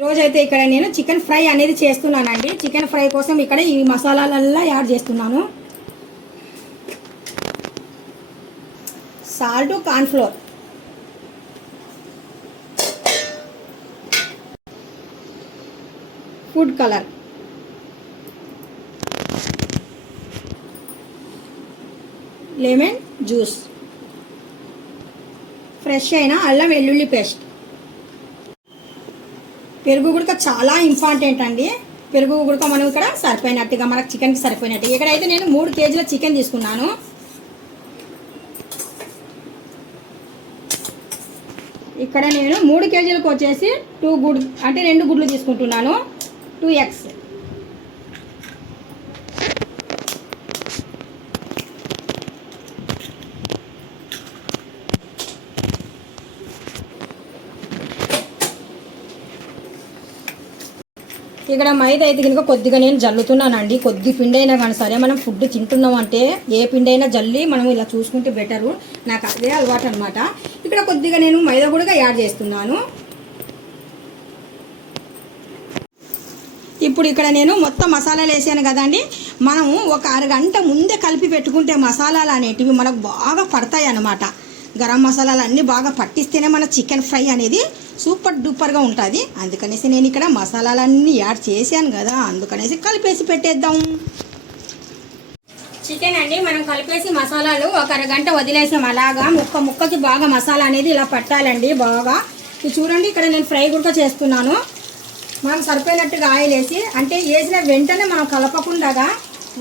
ఈరోజు అయితే ఇక్కడ నేను చికెన్ ఫ్రై అనేది చేస్తున్నానండి. చికెన్ ఫ్రై కోసం ఇక్కడ ఈ మసాలాలల్లా యాడ్ చేస్తున్నాను. Salt cornflour food colour. Lemon juice. Fresh అయిన అల్లం వెల్లుల్లి పేస్ట్. పెరుగు గుడక చాలా ఇంపార్టెంట్ అండి. పెరుగు గుడక మనం ఇక్కడ సరిపోయినట్టుగా మనకు చికెన్కి సరిపోయినట్టుగా ఇక్కడైతే నేను మూడు కేజీల చికెన్ తీసుకున్నాను. ఇక్కడ నేను మూడు కేజీలకు వచ్చేసి టూ గుడ్ అంటే రెండు గుడ్లు తీసుకుంటున్నాను. టూ ఎగ్స్ ఇక్కడ మైదా అయితే కనుక కొద్దిగా నేను జల్లుతున్నానండి. కొద్ది పిండి అయినా కానీ సరే మనం ఫుడ్ తింటున్నాం అంటే ఏ పిండి అయినా జల్లి మనం ఇలా చూసుకుంటే బెటరు. నాకు అదే అలవాటు అనమాట ఇక్కడ కొద్దిగా నేను మైదా కూడా యాడ్ చేస్తున్నాను. ఇప్పుడు ఇక్కడ నేను మొత్తం మసాలాలు వేసాను కదండి. మనము ఒక అరగంట ముందే కలిపి పెట్టుకుంటే మసాలాలు అనేటివి మనకు బాగా పడతాయి అన్నమాట గరం మసాలాలు అన్నీ బాగా పట్టిస్తేనే మన చికెన్ ఫ్రై అనేది సూపర్ డూపర్గా ఉంటుంది. అందుకనేసి నేను ఇక్కడ మసాలాలన్నీ యాడ్ చేశాను కదా అందుకనేసి కలిపేసి పెట్టేద్దాం. చికెన్ అండి మనం కలిపేసి మసాలాలు ఒక అరగంట వదిలేసాం. అలాగా ముక్క ముక్కకి బాగా మసాలా అనేది ఇలా పట్టాలండి బాగా. ఇది చూడండి ఇక్కడ నేను ఫ్రై కూడా చేస్తున్నాను. మనం సరిపోయినట్టుగా ఆయిల్ వేసి అంటే వేసిన వెంటనే మనం కలపకుండా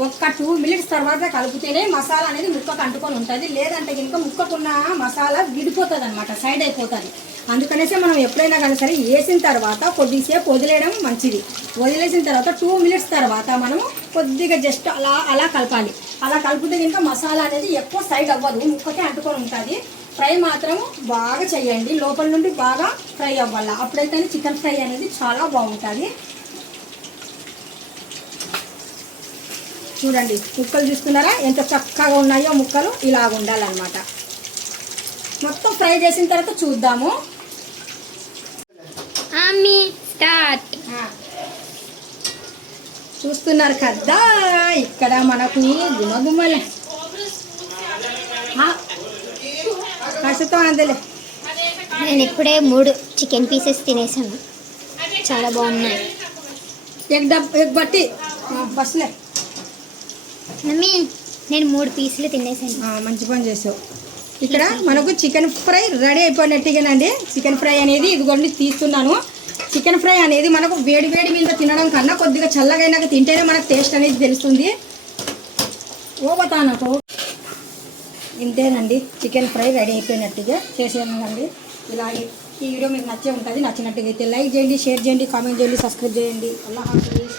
ఒక్క టూ మినిట్స్ తర్వాత కలిపితేనే మసాలా అనేది ముక్కకు అంటుకొని ఉంటుంది. లేదంటే కనుక ముక్కకున్న మసాలా విడిపోతుంది అనమాట సైడ్ అయిపోతుంది. అందుకనేసి మనం ఎప్పుడైనా కానీ సరే వేసిన తర్వాత కొద్దిసేపు వదిలేయడం మంచిది. వదిలేసిన తర్వాత టూ మినిట్స్ తర్వాత మనము కొద్దిగా జస్ట్ అలా అలా కలపాలి. అలా కలిపితే కనుక మసాలా అనేది ఎక్కువ సైడ్ అవ్వదు ముక్కకే అంటుకొని ఉంటుంది. ఫ్రై మాత్రం బాగా చేయండి. లోపల నుండి బాగా ఫ్రై అవ్వాలి. అప్పుడైతే చికెన్ ఫ్రై అనేది చాలా బాగుంటుంది. చూడండి ముక్కలు చూస్తున్నారా? ఎంత చక్కగా ఉన్నాయో ముక్కలు ఇలాగ ఉండాలన్నమాట. మొత్తం ఫ్రై చేసిన తర్వాత చూద్దాము. స్టార్ట్. చూస్తున్నారు కదా ఇక్కడ మనకు గుమగుమలే కష్టం అందలే నేను ఇప్పుడే మూడు చికెన్ పీసెస్ తినేసాను. చాలా బాగున్నాయి. ఎగ్ డబ్ ఎగ్ బట్టి. బస్సులే. మమ్మీ నేను మూడు పీసులు తినేసాను. మంచి పని చేసావు. ఇక్కడ మనకు చికెన్ ఫ్రై రెడీ అయిపోయినట్టుగానండి చికెన్ ఫ్రై అనేది ఇదిగోండి తీస్తున్నాను. చికెన్ ఫ్రై అనేది మనకు వేడి వేడి మీద తినడం కన్నా కొద్దిగా చల్లగైనాక తింటేనే మనకు టేస్ట్ అనేది తెలుస్తుంది. ఓ నాకు ఇంతేనండి. చికెన్ ఫ్రై రెడీ అయిపోయినట్టుగా చేసేనండి ఇలాగే ఈ వీడియో మీకు నచ్చే ఉంటుంది. నచ్చినట్టుగా అయితే లైక్ చేయండి షేర్ చేయండి కామెంట్ చేయండి సబ్స్క్రైబ్ చేయండి. అల్లా హాఫీజ్.